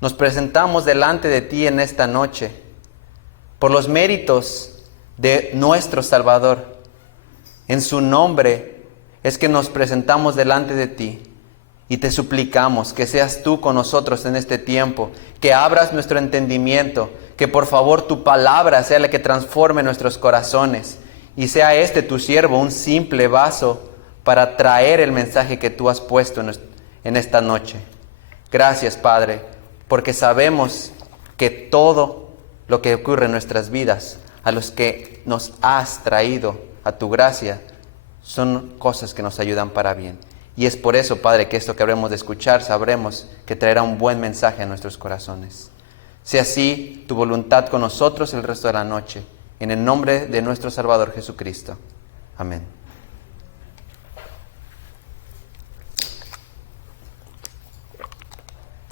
Nos presentamos delante de ti en esta noche por los méritos de nuestro Salvador. En su nombre es que nos presentamos delante de ti y te suplicamos que seas tú con nosotros en este tiempo, que abras nuestro entendimiento, que por favor tu palabra sea la que transforme nuestros corazones y sea este tu siervo un simple vaso para traer el mensaje que tú has puesto en esta noche. Gracias, Padre, porque sabemos que todo lo que ocurre en nuestras vidas, a los que nos has traído a tu gracia, son cosas que nos ayudan para bien. Y es por eso, Padre, que esto que habremos de escuchar, sabremos que traerá un buen mensaje a nuestros corazones. Sea así tu voluntad con nosotros el resto de la noche, en el nombre de nuestro Salvador Jesucristo. Amén.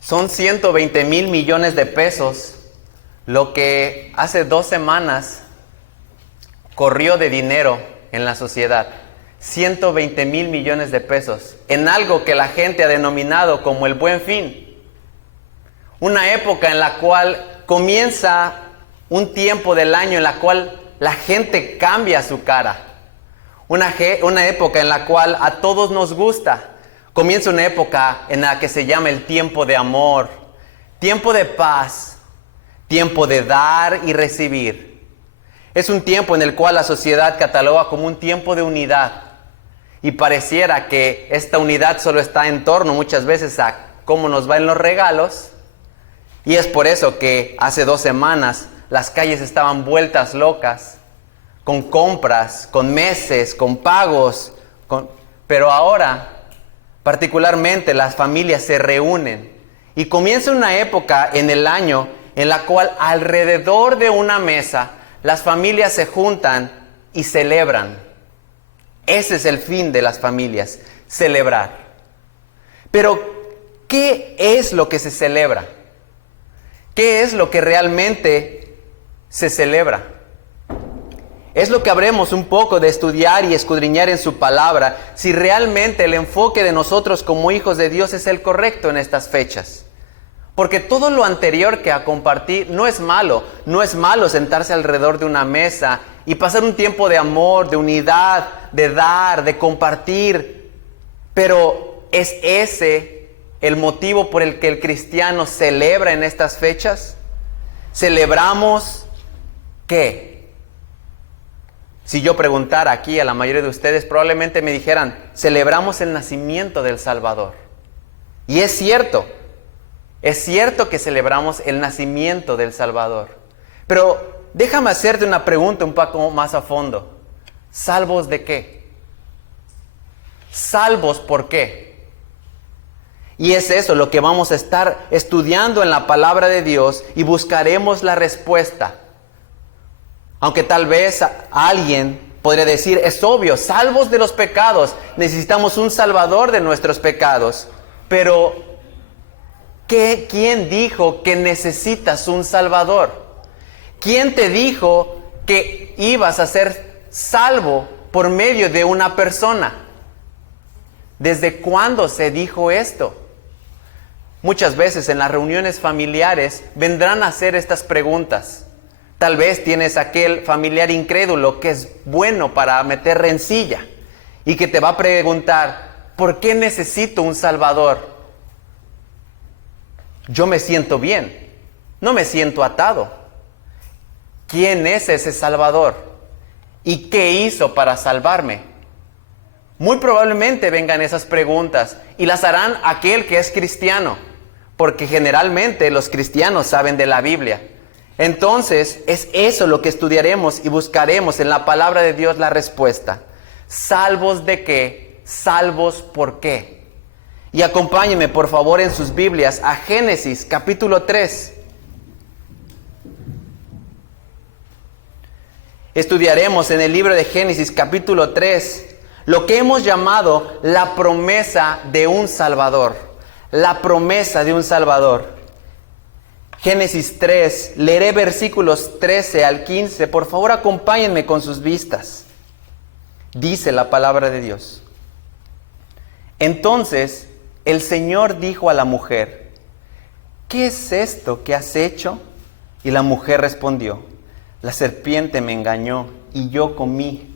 Son 120,000 millones de pesos lo que hace 2 semanas corrió de dinero en la sociedad. 120,000 millones de pesos en algo que la gente ha denominado como el Buen Fin. Una época en la cual comienza un tiempo del año en la cual la gente cambia su cara. Una época en la cual a todos nos gusta. Comienza una época en la que se llama el tiempo de amor, tiempo de paz, tiempo de dar y recibir. Es un tiempo en el cual la sociedad cataloga como un tiempo de unidad. Y pareciera que esta unidad solo está en torno muchas veces a cómo nos va en los regalos. Y es por eso que hace 2 semanas las calles estaban vueltas locas, con compras, con meses, con pagos. Pero ahora, particularmente, las familias se reúnen. Y comienza una época en el año en la cual alrededor de una mesa las familias se juntan y celebran. Ese es el fin de las familias, celebrar. Pero, ¿qué es lo que se celebra? ¿Qué es lo que realmente se celebra? Es lo que habremos un poco de estudiar y escudriñar en su palabra, si realmente el enfoque de nosotros como hijos de Dios es el correcto en estas fechas. Porque todo lo anterior que a compartir no es malo. No es malo sentarse alrededor de una mesa y pasar un tiempo de amor, de unidad, de dar, de compartir. Pero ¿es ese el motivo por el que el cristiano celebra en estas fechas? ¿Celebramos qué? Si yo preguntara aquí a la mayoría de ustedes, probablemente me dijeran, celebramos el nacimiento del Salvador. Y es cierto que celebramos el nacimiento del Salvador. Pero déjame hacerte una pregunta un poco más a fondo. ¿Salvos de qué? ¿Salvos por qué? Y es eso lo que vamos a estar estudiando en la palabra de Dios y buscaremos la respuesta. Aunque tal vez alguien podría decir, es obvio, salvos de los pecados, necesitamos un salvador de nuestros pecados. Pero, ¿quién dijo que necesitas un salvador? ¿Quién te dijo que ibas a ser salvo por medio de una persona? ¿Desde cuándo se dijo esto? Muchas veces en las reuniones familiares vendrán a hacer estas preguntas. Tal vez tienes aquel familiar incrédulo que es bueno para meter rencilla y que te va a preguntar, ¿por qué necesito un salvador? Yo me siento bien, no me siento atado. ¿Quién es ese salvador? ¿Y qué hizo para salvarme? Muy probablemente vengan esas preguntas y las harán aquel que es cristiano, porque generalmente los cristianos saben de la Biblia. Entonces, es eso lo que estudiaremos y buscaremos en la palabra de Dios la respuesta. ¿Salvos de qué? ¿Salvos por qué? Y acompáñenme por favor en sus Biblias a Génesis capítulo 3. Estudiaremos en el libro de Génesis capítulo 3 lo que hemos llamado la promesa de un Salvador. la promesa de un Salvador. Génesis 3, leeré versículos 13 al 15. Por favor, acompáñenme con sus vistas. Dice la palabra de Dios. Entonces el Señor dijo a la mujer: ¿qué es esto que has hecho? Y la mujer respondió: la serpiente me engañó y yo comí.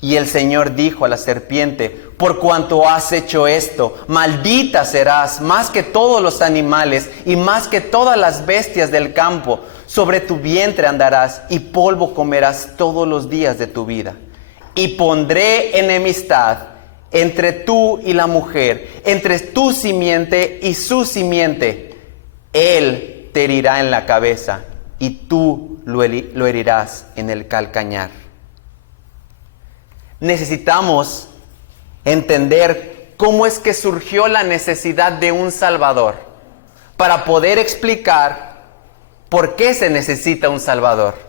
Y el Señor dijo a la serpiente: por cuanto has hecho esto, maldita serás más que todos los animales y más que todas las bestias del campo. Sobre tu vientre andarás y polvo comerás todos los días de tu vida. Y pondré enemistad entre tú y la mujer, entre tu simiente y su simiente. Él te herirá en la cabeza y tú lo herirás en el calcañar. Necesitamos entender cómo es que surgió la necesidad de un Salvador para poder explicar por qué se necesita un Salvador.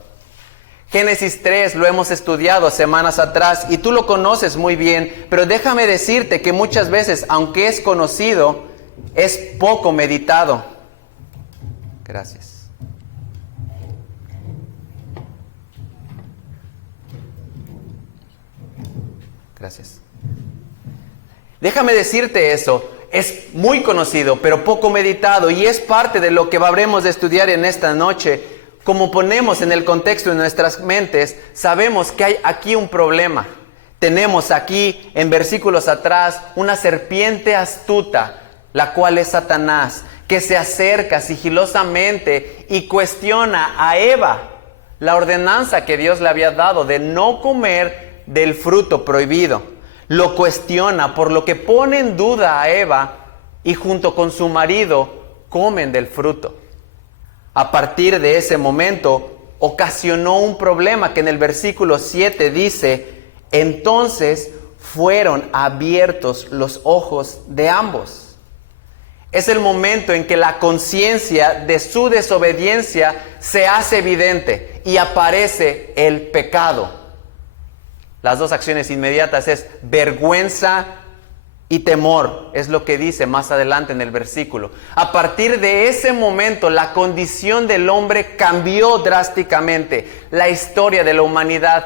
Génesis 3 lo hemos estudiado semanas atrás y tú lo conoces muy bien, pero déjame decirte que muchas veces, aunque es conocido, es poco meditado. Gracias. Gracias. Déjame decirte eso, es muy conocido, pero poco meditado, y es parte de lo que habremos de estudiar en esta noche. Como ponemos en el contexto de nuestras mentes, sabemos que hay aquí un problema. Tenemos aquí, en versículos atrás, una serpiente astuta, la cual es Satanás, que se acerca sigilosamente y cuestiona a Eva la ordenanza que Dios le había dado de no comer del fruto prohibido. Lo cuestiona, por lo que pone en duda a Eva y junto con su marido comen del fruto. A partir de ese momento ocasionó un problema que en el versículo 7 dice: entonces fueron abiertos los ojos de ambos. Es el momento en que la conciencia de su desobediencia se hace evidente y aparece el pecado. Las dos acciones inmediatas es vergüenza y temor, es lo que dice más adelante en el versículo. A partir de ese momento, la condición del hombre cambió drásticamente. La historia de la humanidad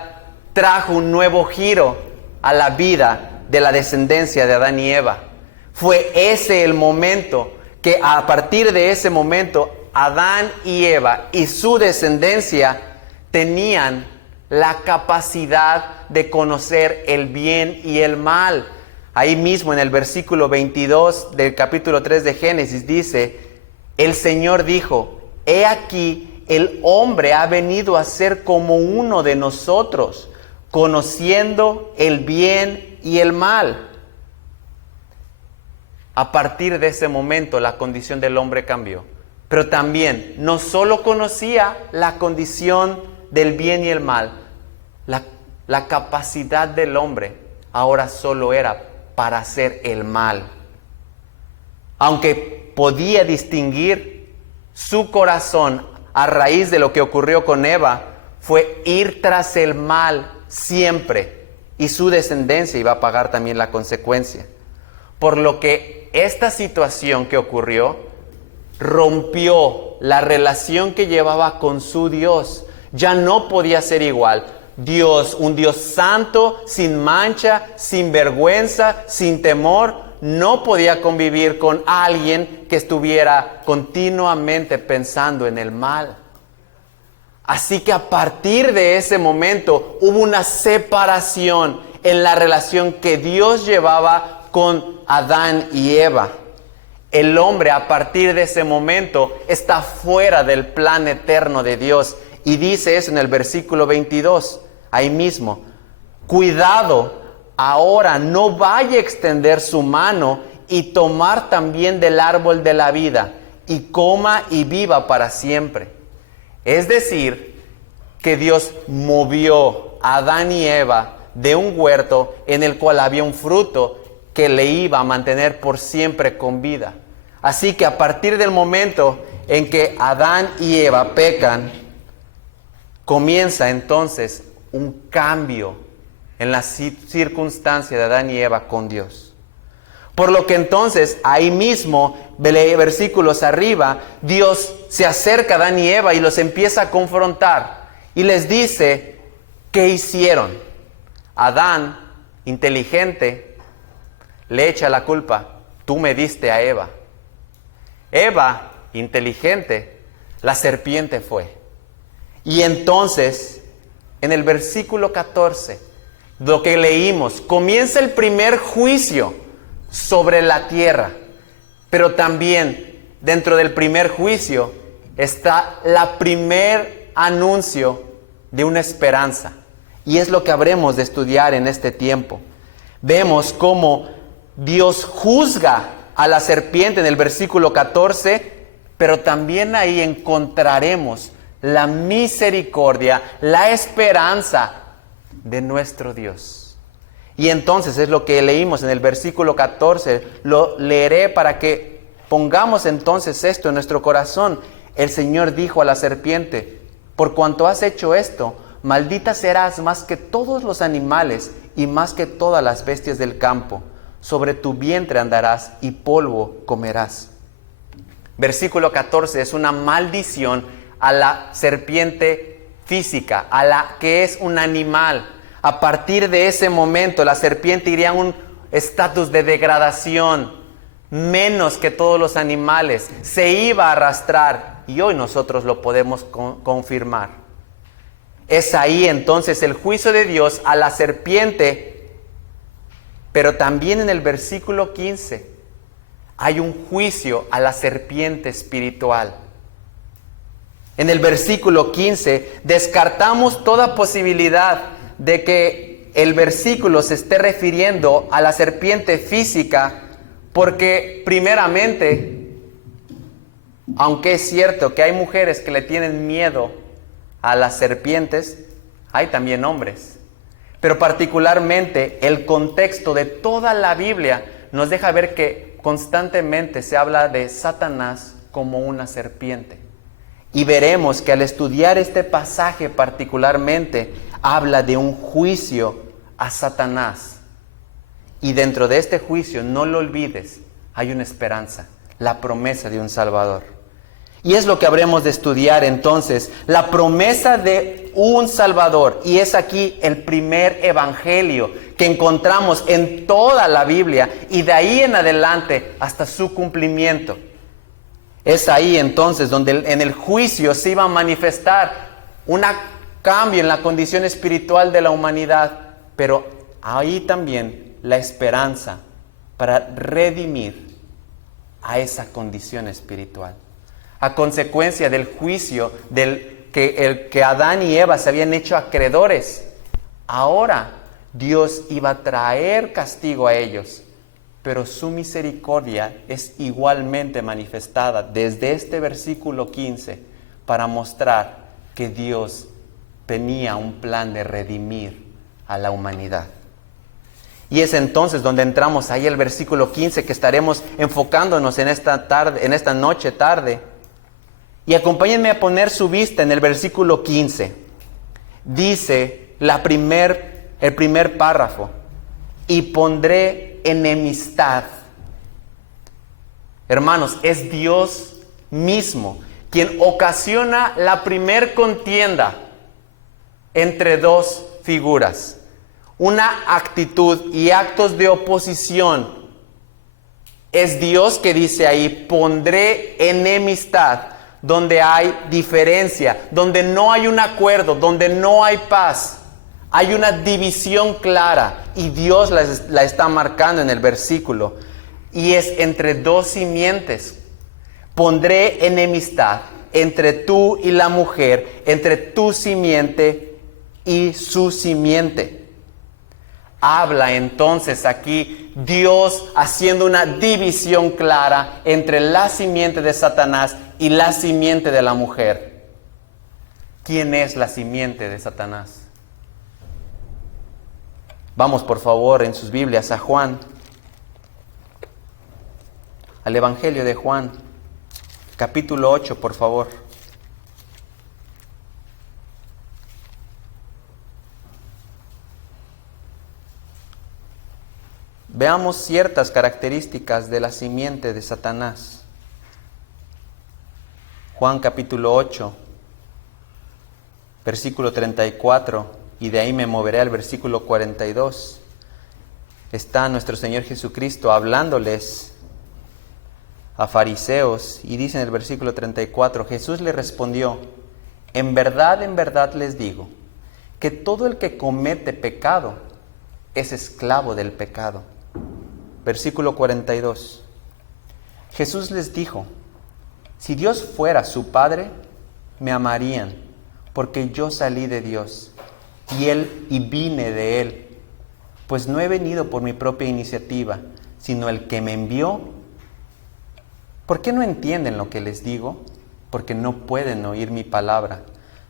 trajo un nuevo giro a la vida de la descendencia de Adán y Eva. Fue ese el momento que a partir de ese momento, Adán y Eva y su descendencia tenían la capacidad de conocer el bien y el mal. Ahí mismo en el versículo 22 del capítulo 3 de Génesis dice: el Señor dijo: he aquí, el hombre ha venido a ser como uno de nosotros, conociendo el bien y el mal. A partir de ese momento la condición del hombre cambió. Pero también no solo conocía la condición del bien y el mal, la capacidad del hombre ahora solo era para hacer el mal. Aunque podía distinguir su corazón a raíz de lo que ocurrió con Eva, fue ir tras el mal siempre, y su descendencia iba a pagar también la consecuencia. Por lo que esta situación que ocurrió rompió la relación que llevaba con su Dios. Ya no podía ser igual. Dios, un Dios santo, sin mancha, sin vergüenza, sin temor, no podía convivir con alguien que estuviera continuamente pensando en el mal. Así que a partir de ese momento hubo una separación en la relación que Dios llevaba con Adán y Eva. El hombre a partir de ese momento está fuera del plan eterno de Dios. Y dice eso en el versículo 22, ahí mismo: cuidado, ahora no vaya a extender su mano y tomar también del árbol de la vida, y coma y viva para siempre. Es decir, que Dios movió a Adán y Eva de un huerto en el cual había un fruto que le iba a mantener por siempre con vida. Así que a partir del momento en que Adán y Eva pecan, comienza entonces un cambio en la circunstancia de Adán y Eva con Dios. Por lo que entonces, ahí mismo, versículos arriba, Dios se acerca a Adán y Eva y los empieza a confrontar. Y les dice, ¿qué hicieron? Adán, inteligente, le echa la culpa. Tú me diste a Eva. Eva, inteligente, la serpiente fue. Y entonces, en el versículo 14, lo que leímos, comienza el primer juicio sobre la tierra. Pero también dentro del primer juicio está la primer anuncio de una esperanza. Y es lo que habremos de estudiar en este tiempo. Vemos cómo Dios juzga a la serpiente en el versículo 14, pero también ahí encontraremos la misericordia, la esperanza de nuestro Dios. Y entonces es lo que leímos en el versículo 14, lo leeré para que pongamos entonces esto en nuestro corazón. El Señor dijo a la serpiente, por cuanto has hecho esto, maldita serás más que todos los animales y más que todas las bestias del campo. Sobre tu vientre andarás y polvo comerás. Versículo 14 es una maldición a la serpiente física, a la que es un animal. A partir de ese momento, la serpiente iría a un estatus de degradación, menos que todos los animales. Se iba a arrastrar, y hoy nosotros lo podemos confirmar. Es ahí entonces el juicio de Dios a la serpiente, pero también en el versículo 15 hay un juicio a la serpiente espiritual. En el versículo 15 descartamos toda posibilidad de que el versículo se esté refiriendo a la serpiente física, porque primeramente, aunque es cierto que hay mujeres que le tienen miedo a las serpientes, hay también hombres. Pero particularmente el contexto de toda la Biblia nos deja ver que constantemente se habla de Satanás como una serpiente. Y veremos que al estudiar este pasaje particularmente, habla de un juicio a Satanás. Y dentro de este juicio, no lo olvides, hay una esperanza, la promesa de un Salvador. Y es lo que habremos de estudiar entonces, la promesa de un Salvador. Y es aquí el primer evangelio que encontramos en toda la Biblia y de ahí en adelante hasta su cumplimiento. Es ahí entonces donde en el juicio se iba a manifestar un cambio en la condición espiritual de la humanidad, pero ahí también la esperanza para redimir a esa condición espiritual. A consecuencia del juicio que Adán y Eva se habían hecho acreedores, ahora Dios iba a traer castigo a ellos, pero su misericordia es igualmente manifestada desde este versículo 15 para mostrar que Dios tenía un plan de redimir a la humanidad. Y es entonces donde entramos ahí el versículo 15 que estaremos enfocándonos en esta noche tarde. Y acompáñenme a poner su vista en el versículo 15. Dice el primer párrafo, y pondré enemistad. Hermanos, es Dios mismo quien ocasiona la primer contienda entre dos figuras. Una actitud y actos de oposición. Es Dios que dice ahí, pondré enemistad. Donde hay diferencia, donde no hay un acuerdo, donde no hay paz. Hay una división clara y Dios la está marcando en el versículo. Y es entre dos simientes. Pondré enemistad entre tú y la mujer, entre tu simiente y su simiente. Habla entonces aquí Dios haciendo una división clara entre la simiente de Satanás y la simiente de la mujer. ¿Quién es la simiente de Satanás? Vamos por favor en sus Biblias a Juan, al Evangelio de Juan, capítulo 8, por favor. veamos ciertas características de la simiente de Satanás. Juan capítulo 8, versículo 34, y de ahí me moveré al versículo 42. Está nuestro Señor Jesucristo hablándoles a fariseos, y dice en el versículo 34, Jesús le respondió, en verdad les digo, que todo el que comete pecado es esclavo del pecado. Versículo 42. Jesús les dijo, si Dios fuera su Padre, me amarían, porque yo salí de Dios, y vine de Él, pues no he venido por mi propia iniciativa, sino el que me envió. ¿Por qué no entienden lo que les digo? Porque no pueden oír mi palabra.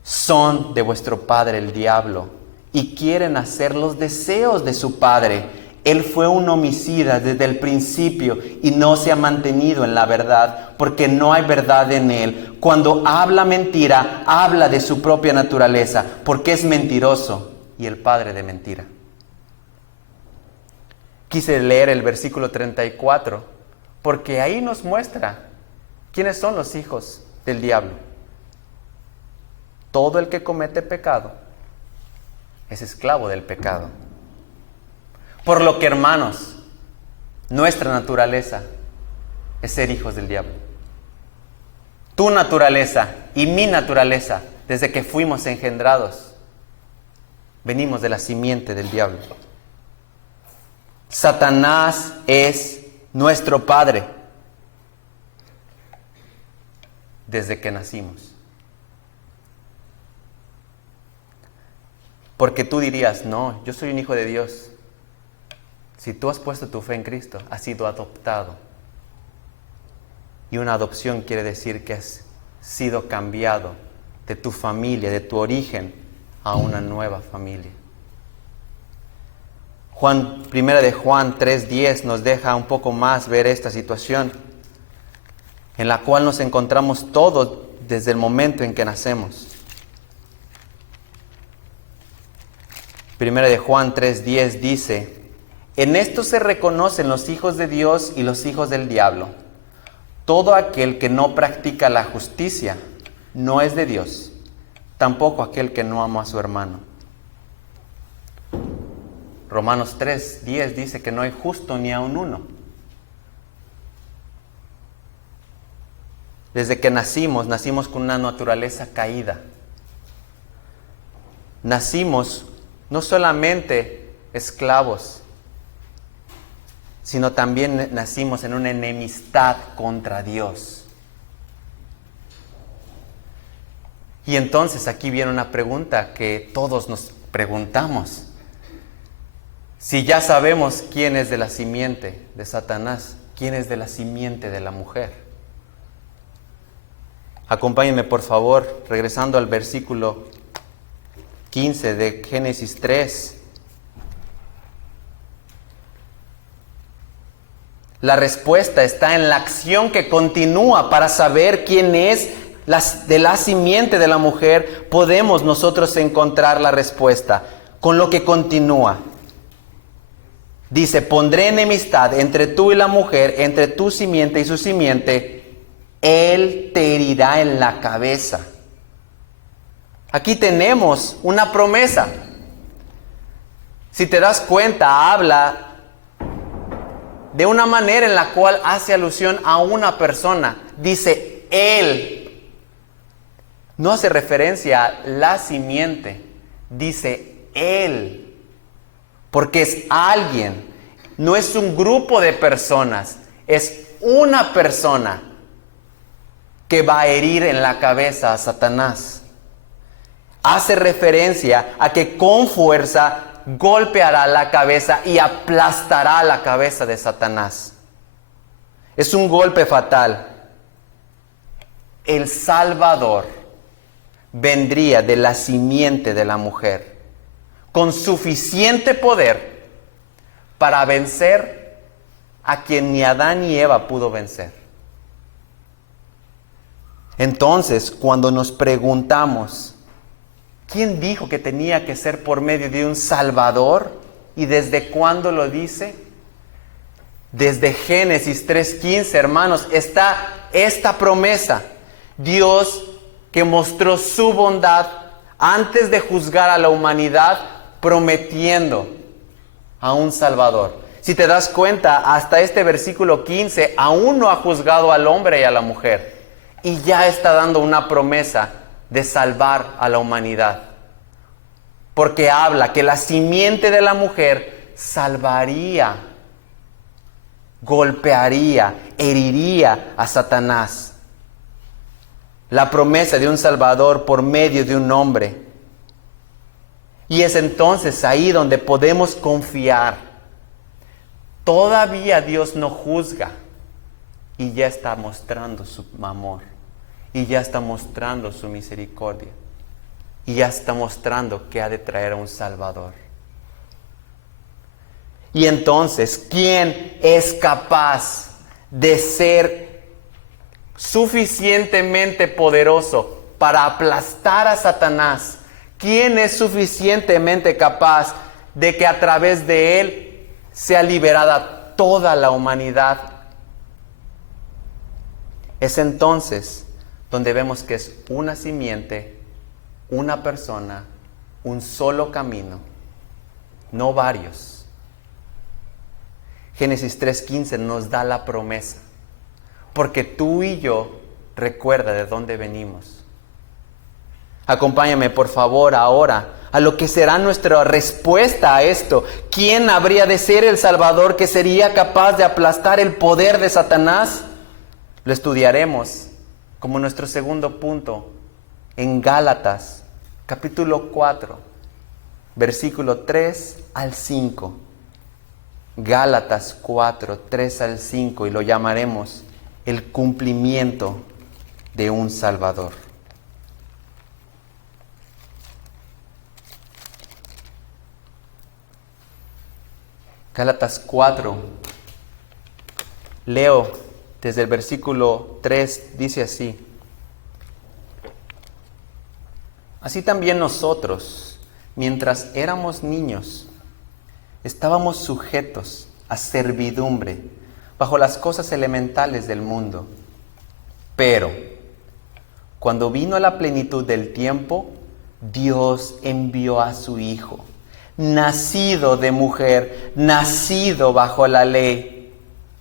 Son de vuestro padre el diablo, y quieren hacer los deseos de su padre. Él fue un homicida desde el principio y no se ha mantenido en la verdad, porque no hay verdad en él. Cuando habla mentira, habla de su propia naturaleza, porque es mentiroso y el padre de mentira. Quise leer el versículo 34, porque ahí nos muestra quiénes son los hijos del diablo. Todo el que comete pecado es esclavo del pecado. Por lo que, hermanos, nuestra naturaleza es ser hijos del diablo. Tu naturaleza y mi naturaleza, desde que fuimos engendrados, venimos de la simiente del diablo. Satanás es nuestro padre desde que nacimos. Porque tú dirías, no, yo soy un hijo de Dios. Si tú has puesto tu fe en Cristo, has sido adoptado. Y una adopción quiere decir que has sido cambiado de tu familia, de tu origen, a una nueva familia. Primera de Juan 3:10 nos deja un poco más ver esta situación, en la cual nos encontramos todos desde el momento en que nacemos. Primera de Juan 3:10 dice, en esto se reconocen los hijos de Dios y los hijos del diablo. Todo aquel que no practica la justicia no es de Dios, tampoco aquel que no ama a su hermano. Romanos 3:10 dice que no hay justo ni aun uno. Desde que nacimos con una naturaleza caída. Nacimos no solamente esclavos, sino también nacimos en una enemistad contra Dios. Y entonces aquí viene una pregunta que todos nos preguntamos. Si ya sabemos quién es de la simiente de Satanás, ¿quién es de la simiente de la mujer? Acompáñenme por favor, regresando al versículo 15 de Génesis 3. La respuesta está en la acción que continúa para saber quién es de la simiente de la mujer. Podemos nosotros encontrar la respuesta con lo que continúa. Dice, pondré enemistad entre tú y la mujer, entre tu simiente y su simiente. Él te herirá en la cabeza. Aquí tenemos una promesa. Si te das cuenta, habla de una manera en la cual hace alusión a una persona. Dice, él. No hace referencia a la simiente. Dice, él. Porque es alguien. No es un grupo de personas. Es una persona que va a herir en la cabeza a Satanás. Hace referencia a que con fuerza golpeará la cabeza y aplastará la cabeza de Satanás. Es un golpe fatal. El Salvador vendría de la simiente de la mujer, con suficiente poder para vencer a quien ni Adán ni Eva pudo vencer. Entonces, cuando nos preguntamos, ¿quién dijo que tenía que ser por medio de un Salvador? ¿Y desde cuándo lo dice? Desde Génesis 3:15, hermanos, está esta promesa. Dios que mostró su bondad antes de juzgar a la humanidad, prometiendo a un Salvador. Si te das cuenta, hasta este versículo 15 aún no ha juzgado al hombre y a la mujer, y ya está dando una promesa de salvar a la humanidad. Porque habla que la simiente de la mujer salvaría, golpearía, heriría a Satanás. La promesa de un Salvador por medio de un hombre. Y es entonces ahí donde podemos confiar. Todavía Dios no juzga y ya está mostrando su amor. Y ya está mostrando su misericordia. Y ya está mostrando que ha de traer a un Salvador. Y entonces, ¿quién es capaz de ser suficientemente poderoso para aplastar a Satanás? ¿Quién es suficientemente capaz de que a través de él sea liberada toda la humanidad? Es entonces donde vemos que es una simiente, una persona, un solo camino, no varios. Génesis 3:15 nos da la promesa, porque tú y yo recuerda de dónde venimos. Acompáñame por favor ahora a lo que será nuestra respuesta a esto. ¿Quién habría de ser el Salvador que sería capaz de aplastar el poder de Satanás? Lo estudiaremos como nuestro segundo punto en Gálatas, capítulo 4, versículo 3 al 5. Gálatas 4, 3 al 5, y lo llamaremos el cumplimiento de un Salvador. Gálatas 4, leo desde el versículo 3, dice así: Así también nosotros, mientras éramos niños, estábamos sujetos a servidumbre bajo las cosas elementales del mundo. Pero, cuando vino la plenitud del tiempo, Dios envió a su Hijo, nacido de mujer, nacido bajo la ley,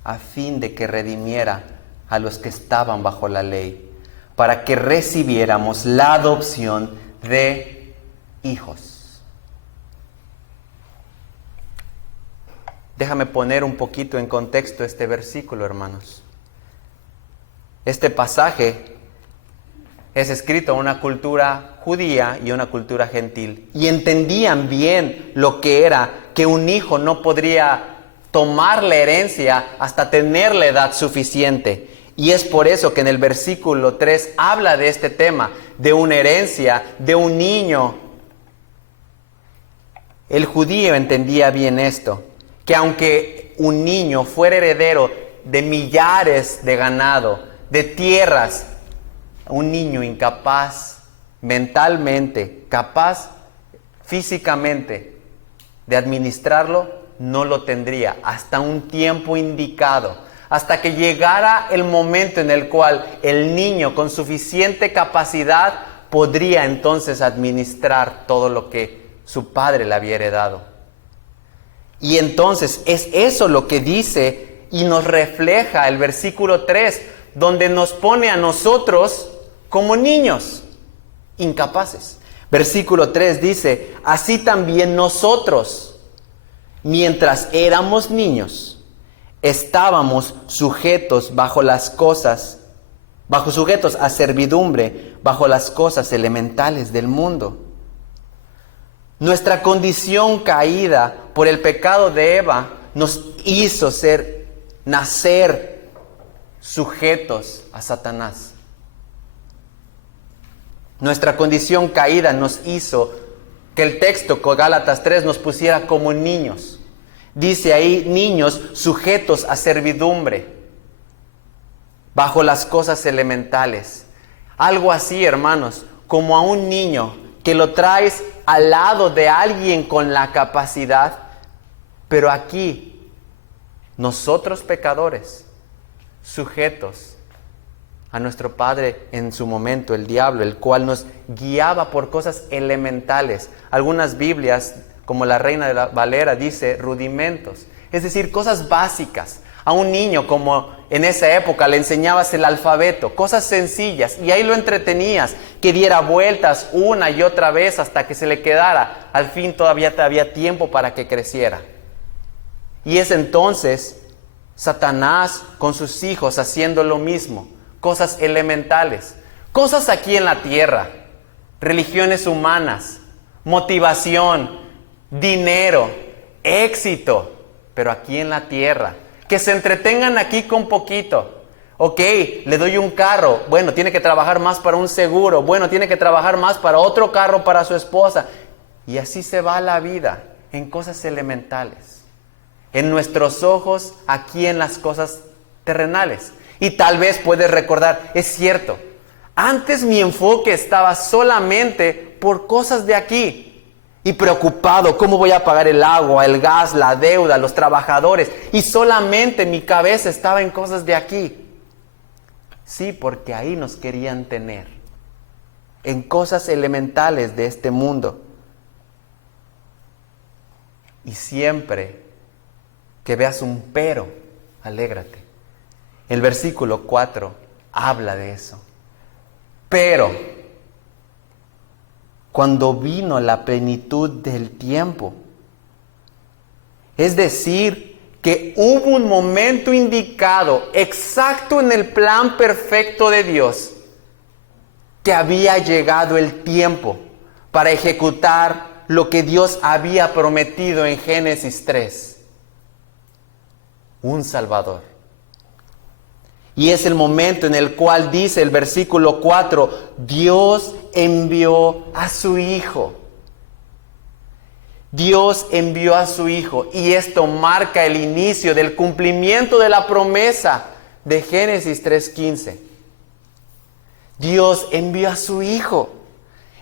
a fin de que redimiera a los que estaban bajo la ley, para que recibiéramos la adopción de hijos. Déjame poner un poquito en contexto este versículo, hermanos. Este pasaje es escrito en una cultura judía y una cultura gentil, y entendían bien lo que era que un hijo no podría tomar la herencia hasta tener la edad suficiente. Y es por eso que en el versículo 3 habla de este tema, de una herencia, de un niño. El judío entendía bien esto, que aunque un niño fuera heredero de millares de ganado, de tierras, un niño incapaz mentalmente, capaz físicamente de administrarlo, no lo tendría hasta un tiempo indicado, hasta que llegara el momento en el cual el niño con suficiente capacidad podría entonces administrar todo lo que su padre le había heredado. Y entonces es eso lo que dice y nos refleja el versículo 3, donde nos pone a nosotros como niños incapaces. Versículo 3 dice: así también nosotros, mientras éramos niños, estábamos sujetos sujetos a servidumbre bajo las cosas elementales del mundo. Nuestra condición caída por el pecado de Eva nos hizo nacer sujetos a Satanás. Nuestra condición caída nos hizo que el texto con Gálatas 3 nos pusiera como niños. Dice ahí, niños sujetos a servidumbre bajo las cosas elementales. Algo así, hermanos, como a un niño que lo traes al lado de alguien con la capacidad, pero aquí nosotros pecadores, sujetos a nuestro padre en su momento, el diablo, el cual nos guiaba por cosas elementales. Algunas Biblias, como la Reina de la Valera, dice rudimentos, es decir, cosas básicas. A un niño, como en esa época, le enseñabas el alfabeto, cosas sencillas, y ahí lo entretenías, que diera vueltas una y otra vez hasta que se le quedara. Al fin todavía había tiempo para que creciera. Y es entonces Satanás con sus hijos haciendo lo mismo, cosas elementales, cosas aquí en la tierra, religiones humanas, motivación, dinero, éxito, pero aquí en la tierra. Que se entretengan aquí con poquito. Ok, le doy un carro. Bueno, tiene que trabajar más para un seguro. Bueno, tiene que trabajar más para otro carro para su esposa. Y así se va la vida, en cosas elementales. En nuestros ojos, aquí en las cosas terrenales. Y tal vez puedes recordar, es cierto, antes mi enfoque estaba solamente por cosas de aquí. Y preocupado, ¿cómo voy a pagar el agua, el gas, la deuda, los trabajadores? Y solamente mi cabeza estaba en cosas de aquí. Sí, porque ahí nos querían tener, en cosas elementales de este mundo. Y siempre que veas un pero, alégrate. El versículo 4 habla de eso. Pero cuando vino la plenitud del tiempo, es decir, que hubo un momento indicado, exacto en el plan perfecto de Dios, que había llegado el tiempo para ejecutar lo que Dios había prometido en Génesis 3. Un Salvador. Y es el momento en el cual dice el versículo 4, Dios envió a su Hijo. Dios envió a su Hijo, y esto marca el inicio del cumplimiento de la promesa de Génesis 3:15. Dios envió a su Hijo.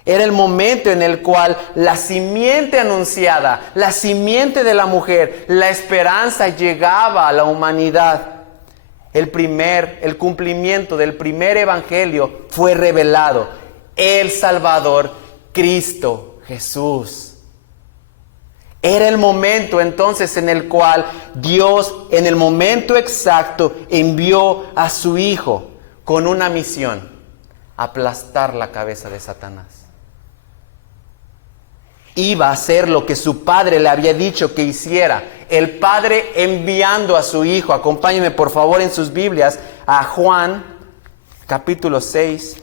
Era el momento en el cual la simiente anunciada, la simiente de la mujer, la esperanza llegaba a la humanidad. El cumplimiento del primer evangelio fue revelado. El Salvador, Cristo Jesús. Era el momento entonces en el cual Dios, en el momento exacto, envió a su Hijo con una misión: aplastar la cabeza de Satanás. Iba a hacer lo que su padre le había dicho que hiciera. El Padre enviando a su Hijo. Acompáñenme por favor en sus Biblias a Juan capítulo 6.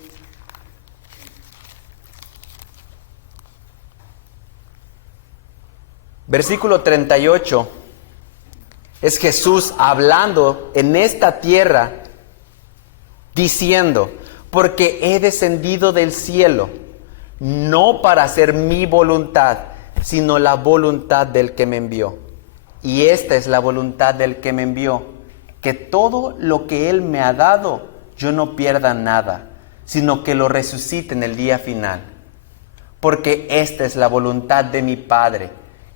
Versículo 38. Es Jesús hablando en esta tierra, diciendo: porque he descendido del cielo, no para hacer mi voluntad, sino la voluntad del que me envió. Y esta es la voluntad del que me envió, que todo lo que Él me ha dado, yo no pierda nada, sino que lo resucite en el día final. Porque esta es la voluntad de mi Padre,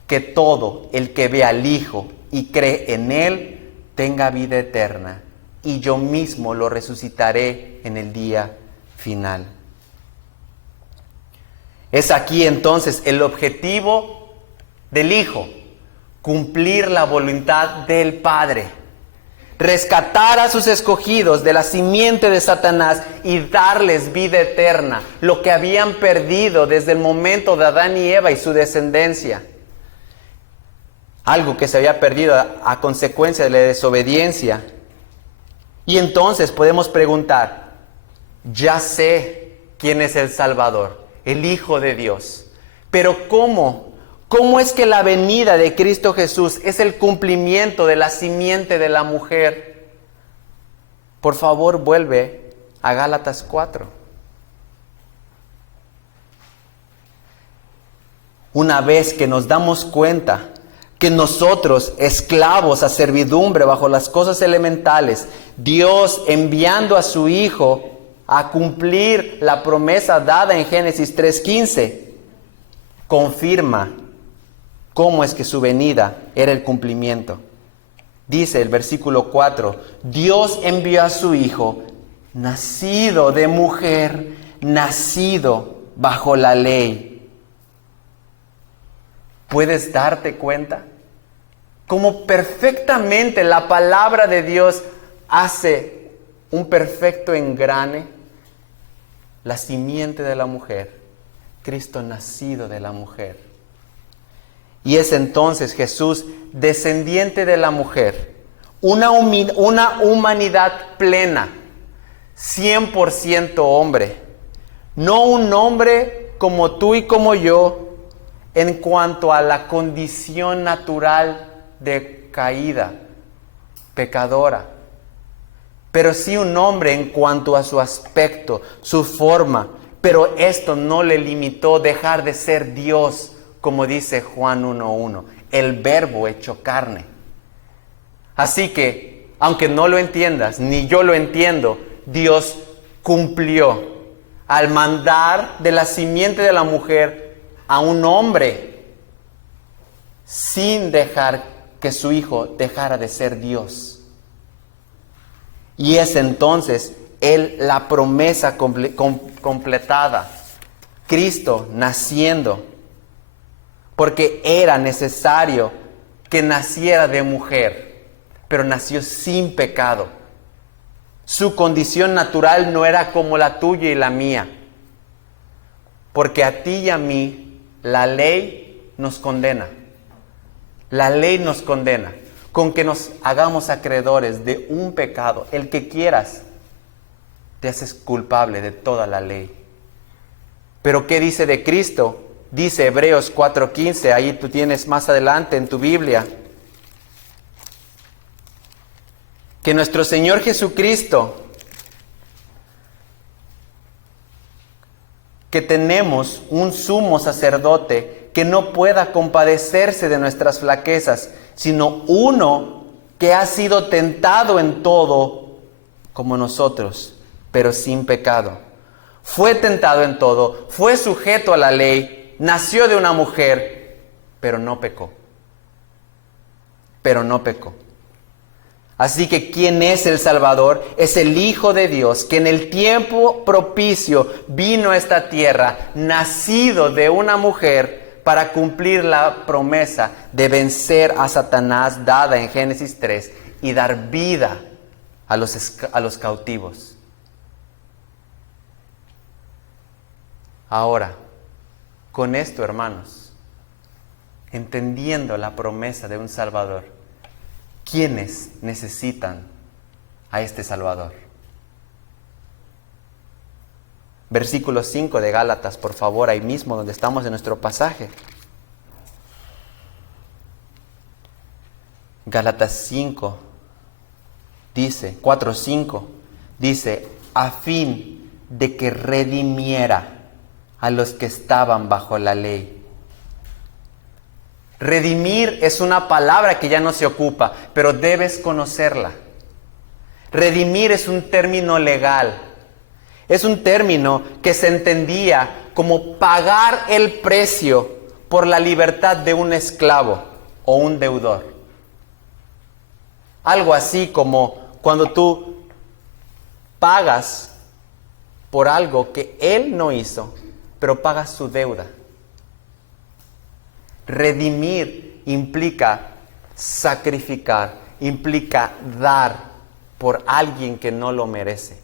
que todo el que ve al Hijo y cree en Él, tenga vida eterna, y yo mismo lo resucitaré en el día final. Es aquí entonces el objetivo del Hijo: cumplir la voluntad del Padre, rescatar a sus escogidos de la simiente de Satanás y darles vida eterna, lo que habían perdido desde el momento de Adán y Eva y su descendencia. Algo que se había perdido a consecuencia de la desobediencia. Y entonces podemos preguntar: ya sé quién es el Salvador, el Hijo de Dios. Pero ¿cómo es que la venida de Cristo Jesús es el cumplimiento de la simiente de la mujer? Por favor, vuelve a Gálatas 4. Una vez que nos damos cuenta que nosotros, esclavos a servidumbre bajo las cosas elementales, Dios enviando a su Hijo a cumplir la promesa dada en Génesis 3:15, confirma cómo es que su venida era el cumplimiento. dice el versículo 4, Dios envió a su Hijo, nacido de mujer, nacido bajo la ley. ¿Puedes darte cuenta? Cómo perfectamente la palabra de Dios hace un perfecto engrane. La simiente de la mujer, Cristo nacido de la mujer. Y es entonces Jesús descendiente de la mujer, una humanidad plena, 100% hombre, no un hombre como tú y como yo en cuanto a la condición natural de caída, pecadora, pero sí un hombre en cuanto a su aspecto, su forma, pero esto no le limitó dejar de ser Dios, como dice Juan 1:1, el verbo hecho carne. Así que, aunque no lo entiendas, ni yo lo entiendo, Dios cumplió al mandar de la simiente de la mujer a un hombre sin dejar que su hijo dejara de ser Dios. Y es entonces la promesa completada, Cristo naciendo, porque era necesario que naciera de mujer, pero nació sin pecado. Su condición natural no era como la tuya y la mía, porque a ti y a mí la ley nos condena. La ley nos condena con que nos hagamos acreedores de un pecado. El que quieras, te haces culpable de toda la ley. Pero ¿qué dice de Cristo? Dice Hebreos 4:15, ahí tú tienes más adelante en tu Biblia, que nuestro Señor Jesucristo, que tenemos un sumo sacerdote que no pueda compadecerse de nuestras flaquezas, sino uno que ha sido tentado en todo como nosotros, pero sin pecado. Fue tentado en todo, fue sujeto a la ley, nació de una mujer, pero no pecó. Pero no pecó. Así que ¿quién es el Salvador? Es el Hijo de Dios, que en el tiempo propicio vino a esta tierra, nacido de una mujer, para cumplir la promesa de vencer a Satanás dada en Génesis 3 y dar vida a los cautivos. Ahora, con esto, hermanos, entendiendo la promesa de un Salvador, ¿quiénes necesitan a este Salvador? Versículo 5 de Gálatas, por favor, ahí mismo donde estamos en nuestro pasaje. Gálatas 5, dice, 4:5, dice, a fin de que redimiera a los que estaban bajo la ley. Redimir es una palabra que ya no se ocupa, pero debes conocerla. Redimir es un término legal. Es un término que se entendía como pagar el precio por la libertad de un esclavo o un deudor. Algo así como cuando tú pagas por algo que él no hizo, pero pagas su deuda. Redimir implica sacrificar, implica dar por alguien que no lo merece.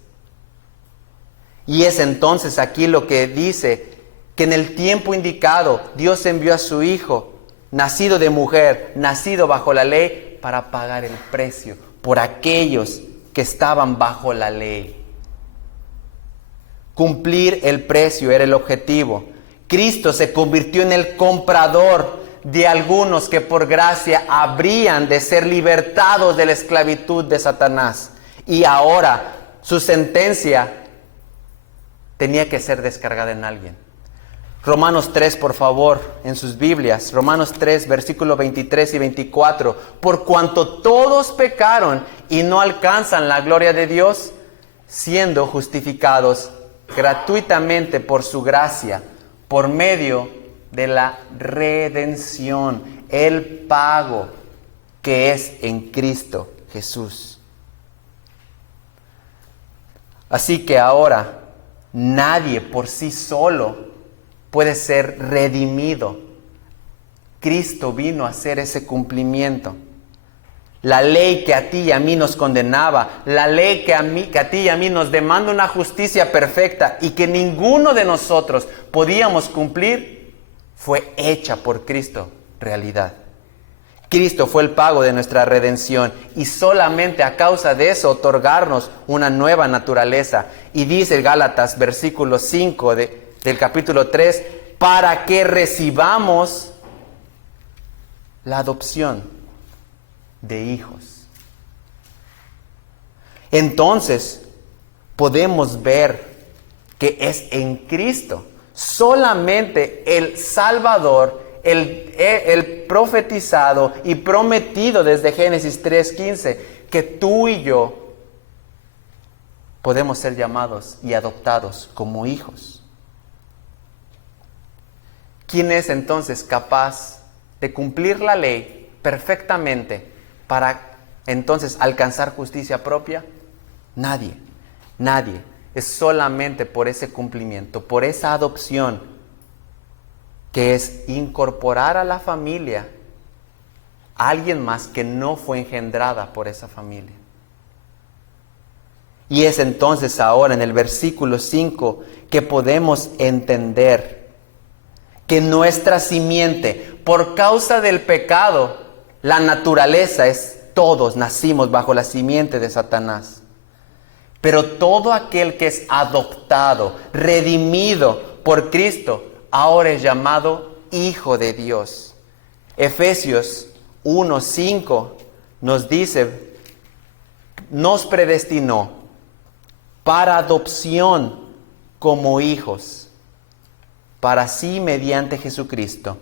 Y es entonces aquí lo que dice, que en el tiempo indicado Dios envió a su Hijo, nacido de mujer, nacido bajo la ley, para pagar el precio por aquellos que estaban bajo la ley. Cumplir el precio era el objetivo. Cristo se convirtió en el comprador de algunos que por gracia habrían de ser libertados de la esclavitud de Satanás. Y ahora su sentencia tenía que ser descargada en alguien. Romanos 3, por favor, en sus Biblias. Romanos 3, versículos 23 y 24. Por cuanto todos pecaron y no alcanzan la gloria de Dios, siendo justificados gratuitamente por su gracia, por medio de la redención, el pago que es en Cristo Jesús. Así que ahora nadie por sí solo puede ser redimido. Cristo vino a hacer ese cumplimiento. La ley que a ti y a mí nos condenaba, la ley que a ti y a mí nos demanda una justicia perfecta y que ninguno de nosotros podíamos cumplir, fue hecha por Cristo realidad. Cristo fue el pago de nuestra redención y solamente a causa de eso otorgarnos una nueva naturaleza. Y dice Gálatas versículo 5 del capítulo 3, para que recibamos la adopción de hijos. Entonces podemos ver que es en Cristo solamente el Salvador, el profetizado y prometido desde Génesis 3:15, que tú y yo podemos ser llamados y adoptados como hijos. ¿Quién es entonces capaz de cumplir la ley perfectamente para entonces alcanzar justicia propia? Nadie, nadie. Es solamente por ese cumplimiento, por esa adopción, que es incorporar a la familia a alguien más que no fue engendrada por esa familia. Y es entonces ahora en el versículo 5 que podemos entender que nuestra simiente, por causa del pecado, la naturaleza es, todos nacimos bajo la simiente de Satanás. Pero todo aquel que es adoptado, redimido por Cristo, ahora es llamado hijo de Dios. Efesios 1:5 nos dice, nos predestinó para adopción como hijos, para sí mediante Jesucristo,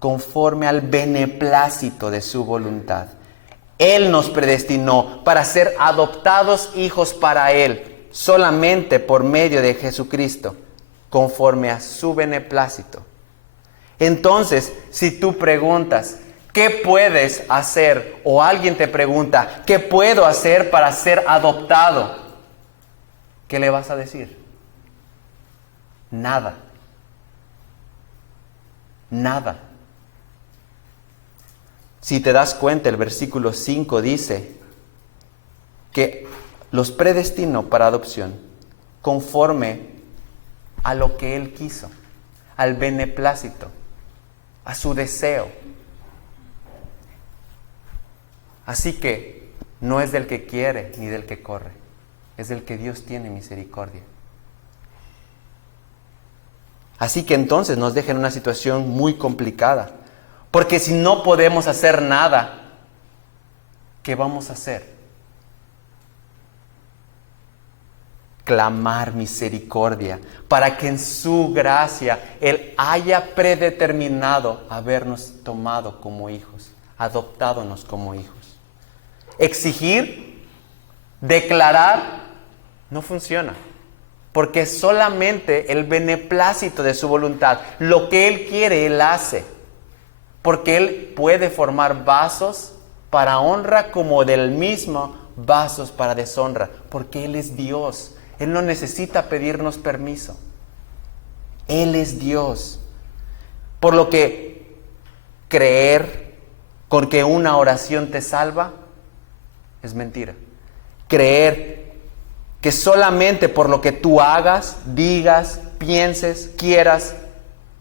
conforme al beneplácito de su voluntad. Él nos predestinó para ser adoptados hijos para Él, solamente por medio de Jesucristo, conforme a su beneplácito. Entonces, si tú preguntas, ¿qué puedes hacer? O alguien te pregunta, ¿qué puedo hacer para ser adoptado? ¿Qué le vas a decir? Nada. Nada. Si te das cuenta, el versículo 5 dice que los predestinó para adopción conforme a lo que Él quiso, al beneplácito, a su deseo. Así que no es del que quiere ni del que corre, es del que Dios tiene misericordia. Así que entonces nos deja en una situación muy complicada. Porque si no podemos hacer nada, ¿qué vamos a hacer? Clamar misericordia, para que en su gracia Él haya predeterminado habernos tomado como hijos, adoptadonos como hijos. Exigir, declarar, no funciona. Porque solamente el beneplácito de su voluntad, lo que Él quiere, Él hace. Porque Él puede formar vasos para honra como del mismo vasos para deshonra. Porque Él es Dios. Él no necesita pedirnos permiso. Él es Dios. Por lo que creer con que una oración te salva es mentira. Creer que solamente por lo que tú hagas, digas, pienses, quieras,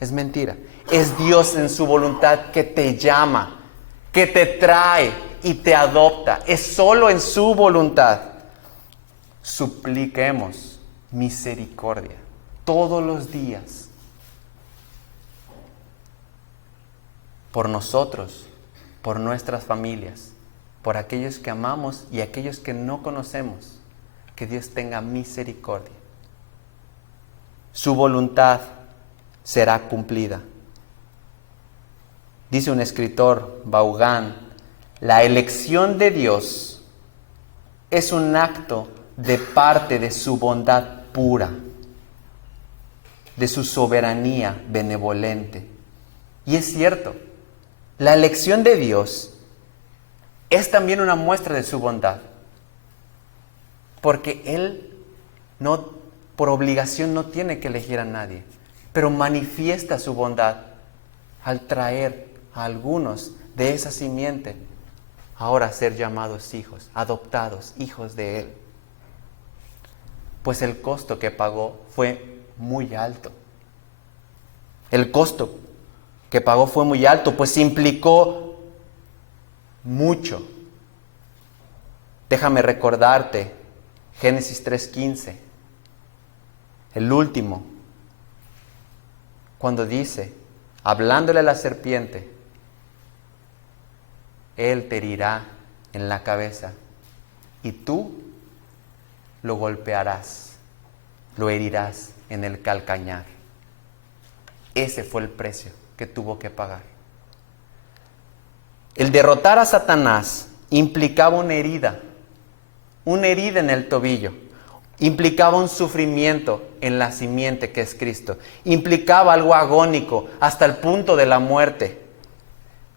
es mentira. Es Dios en su voluntad que te llama, que te trae y te adopta. Es solo en su voluntad. Supliquemos misericordia todos los días por nosotros, por nuestras familias, por aquellos que amamos y aquellos que no conocemos. Que Dios tenga misericordia. Su voluntad será cumplida. Dice un escritor, Vaughan, la elección de Dios es un acto de parte de su bondad pura, de su soberanía benevolente. Y es cierto, la elección de Dios es también una muestra de su bondad. Porque Él no, por obligación no tiene que elegir a nadie, pero manifiesta su bondad al traer a algunos de esa simiente ahora a ser llamados hijos, adoptados, hijos de Él. Pues el costo que pagó fue muy alto. El costo que pagó fue muy alto, pues implicó mucho. Déjame recordarte Génesis 3:15, el último, cuando dice, hablándole a la serpiente, Él te herirá en la cabeza y tú lo golpearás, lo herirás en el calcañar. Ese fue el precio que tuvo que pagar. El derrotar a Satanás implicaba una herida en el tobillo, implicaba un sufrimiento en la simiente que es Cristo, implicaba algo agónico hasta el punto de la muerte,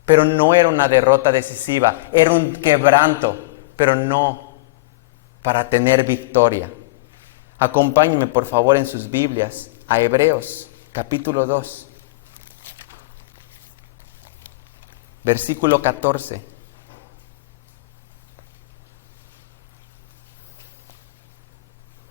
pero no era una derrota decisiva, era un quebranto, pero no para tener victoria. Acompáñenme por favor en sus Biblias a Hebreos capítulo 2, versículo 14.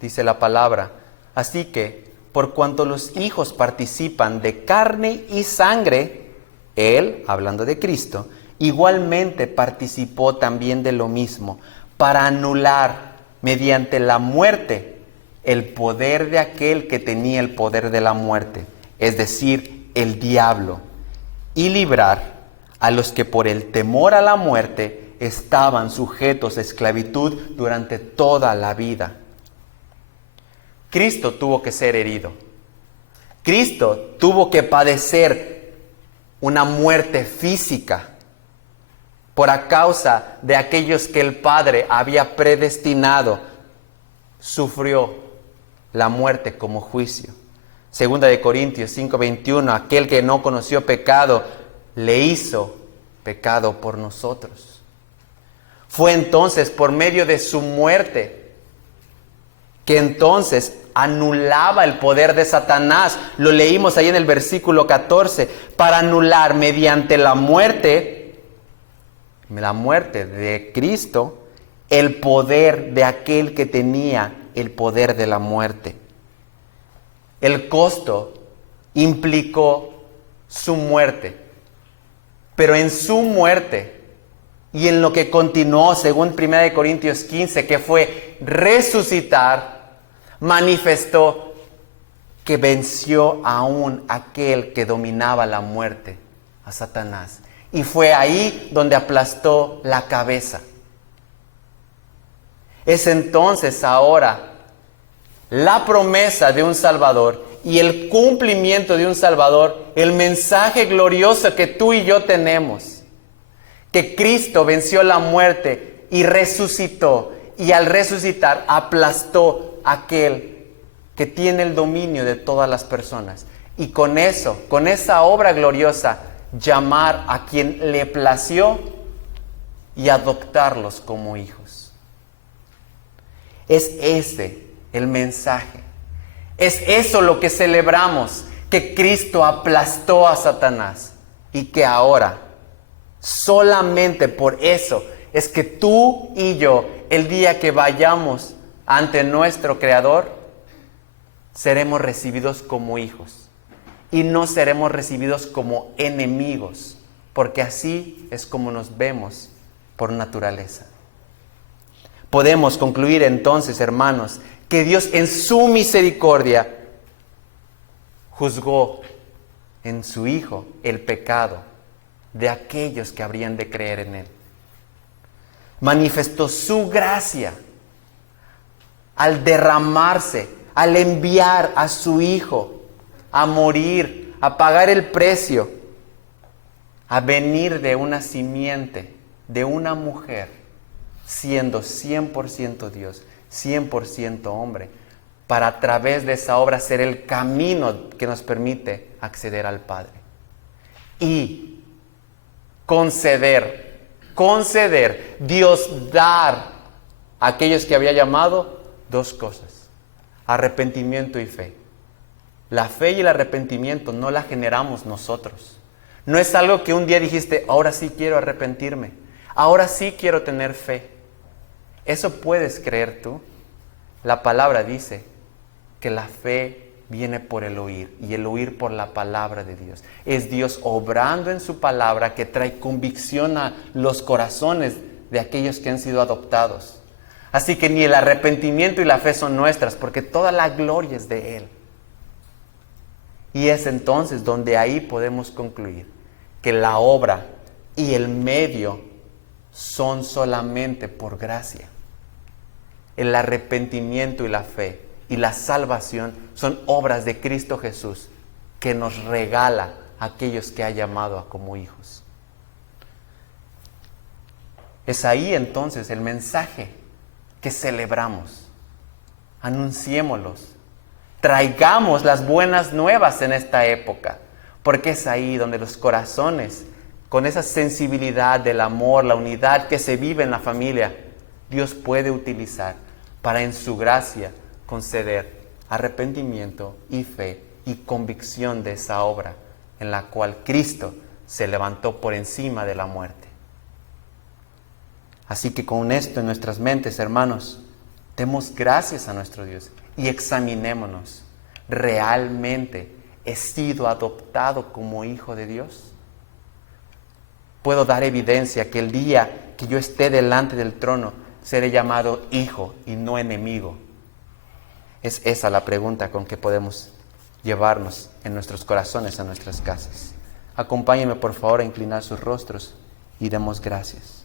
Dice la palabra, así que por cuanto los hijos participan de carne y sangre, Él, hablando de Cristo, igualmente participó también de lo mismo, para anular mediante la muerte el poder de aquel que tenía el poder de la muerte, es decir, el diablo, y librar a los que por el temor a la muerte estaban sujetos a esclavitud durante toda la vida. Cristo tuvo que ser herido. Cristo tuvo que padecer una muerte física por a causa de aquellos que el Padre había predestinado. Sufrió la muerte como juicio. Segunda de Corintios 5:21, aquel que no conoció pecado, le hizo pecado por nosotros. Fue entonces por medio de su muerte que entonces anulaba el poder de Satanás. Lo leímos ahí en el versículo 14, para anular mediante la muerte de Cristo, el poder de aquel que tenía el poder de la muerte. El costo implicó su muerte, pero en su muerte y en lo que continuó, según 1 Corintios 15, que fue resucitar, manifestó que venció aún aquel que dominaba la muerte, a Satanás. Y fue ahí donde aplastó la cabeza. Es entonces ahora la promesa de un Salvador y el cumplimiento de un Salvador, el mensaje glorioso que tú y yo tenemos, que Cristo venció la muerte y resucitó, y al resucitar aplastó aquel que tiene el dominio de todas las personas. Y con eso, con esa obra gloriosa, llamar a quien le plació y adoptarlos como hijos. Es ese el mensaje. Es eso lo que celebramos, que Cristo aplastó a Satanás y que ahora, solamente por eso, es que tú y yo, el día que vayamos ante nuestro Creador, seremos recibidos como hijos y no seremos recibidos como enemigos, porque así es como nos vemos por naturaleza. Podemos concluir entonces, hermanos, que Dios en su misericordia juzgó en su Hijo el pecado de aquellos que habrían de creer en Él. Manifestó su gracia al derramarse, al enviar a su Hijo a morir, a pagar el precio, a venir de una simiente, de una mujer, siendo 100% Dios, 100% hombre, para a través de esa obra ser el camino que nos permite acceder al Padre. Y conceder conceder, Dios dar a aquellos que había llamado dos cosas: arrepentimiento y fe. La fe y el arrepentimiento no la generamos nosotros. No es algo que un día dijiste, ahora sí quiero arrepentirme, ahora sí quiero tener fe. Eso puedes creer tú. La palabra dice que la fe viene por el oír, y el oír por la palabra de Dios. Es Dios obrando en su palabra que trae convicción a los corazones de aquellos que han sido adoptados. Así que ni el arrepentimiento y la fe son nuestras, porque toda la gloria es de Él. Y es entonces donde ahí podemos concluir que la obra y el medio son solamente por gracia. El arrepentimiento y la fe y la salvación son obras de Cristo Jesús, que nos regala a aquellos que ha llamado a como hijos. Es ahí entonces el mensaje que celebramos. Anunciémoslos. Traigamos las buenas nuevas en esta época, porque es ahí donde los corazones, con esa sensibilidad del amor, la unidad que se vive en la familia, Dios puede utilizar para en su gracia conceder arrepentimiento y fe y convicción de esa obra en la cual Cristo se levantó por encima de la muerte. Así que con esto en nuestras mentes, hermanos, demos gracias a nuestro Dios y examinémonos. ¿Realmente he sido adoptado como hijo de Dios? Puedo dar evidencia que el día que yo esté delante del trono, seré llamado hijo y no enemigo. Es esa la pregunta con que podemos llevarnos en nuestros corazones a nuestras casas. Acompáñenme por favor a inclinar sus rostros y demos gracias.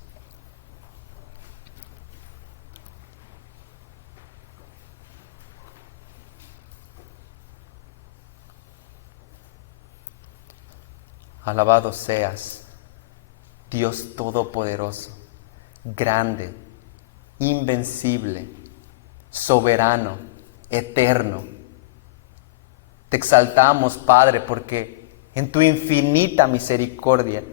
Alabado seas, Dios Todopoderoso, grande, invencible, soberano, eterno. Te exaltamos, Padre, porque en tu infinita misericordia,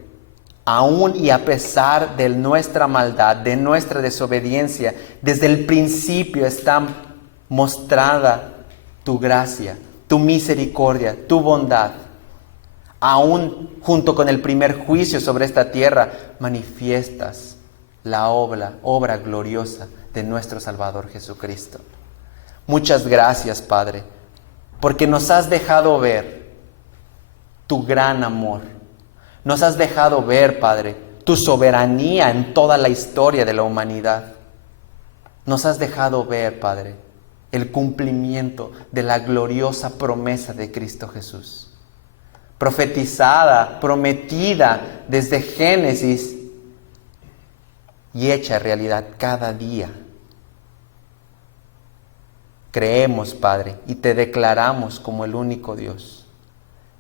aún y a pesar de nuestra maldad, de nuestra desobediencia, desde el principio está mostrada tu gracia, tu misericordia, tu bondad. Aún junto con el primer juicio sobre esta tierra, manifiestas la obra gloriosa de nuestro Salvador Jesucristo. Muchas gracias, Padre, porque nos has dejado ver tu gran amor. Nos has dejado ver, Padre, tu soberanía en toda la historia de la humanidad. Nos has dejado ver, Padre, el cumplimiento de la gloriosa promesa de Cristo Jesús. Profetizada, prometida desde Génesis y hecha realidad cada día. Creemos, Padre, y te declaramos como el único Dios.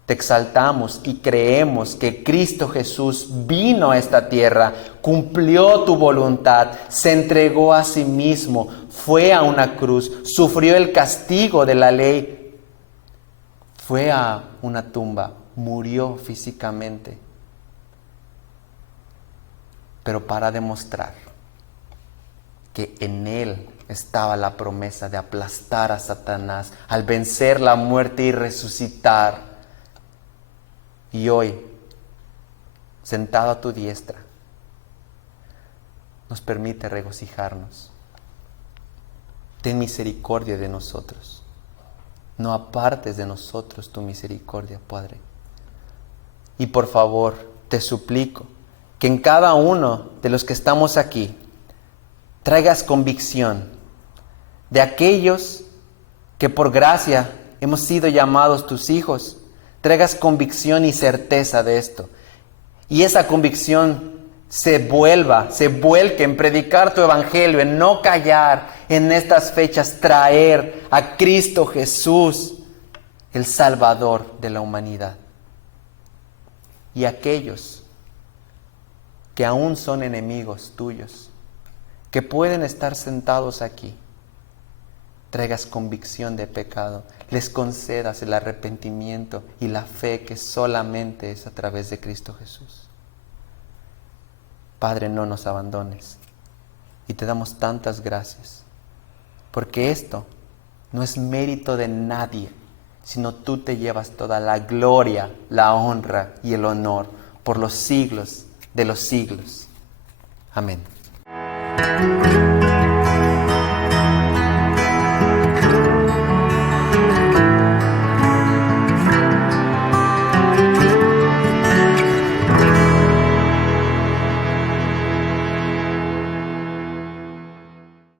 Te exaltamos y creemos que Cristo Jesús vino a esta tierra, cumplió tu voluntad, se entregó a sí mismo, fue a una cruz, sufrió el castigo de la ley, fue a una tumba, murió físicamente, pero para demostrar que en Él estaba la promesa de aplastar a Satanás, al vencer la muerte y resucitar. Y hoy, sentado a tu diestra, nos permite regocijarnos. Ten misericordia de nosotros. No apartes de nosotros tu misericordia, Padre. Y por favor, te suplico que en cada uno de los que estamos aquí traigas convicción de aquellos que por gracia hemos sido llamados tus hijos. Traigas convicción y certeza de esto. Y esa convicción se vuelque en predicar tu evangelio, en no callar en estas fechas, traer a Cristo Jesús, el Salvador de la humanidad. Y aquellos que aún son enemigos tuyos, que pueden estar sentados aquí, traigas convicción de pecado, les concedas el arrepentimiento y la fe que solamente es a través de Cristo Jesús. Padre, no nos abandones. Y te damos tantas gracias, porque esto no es mérito de nadie, sino tú te llevas toda la gloria, la honra y el honor por los siglos de los siglos. Amén.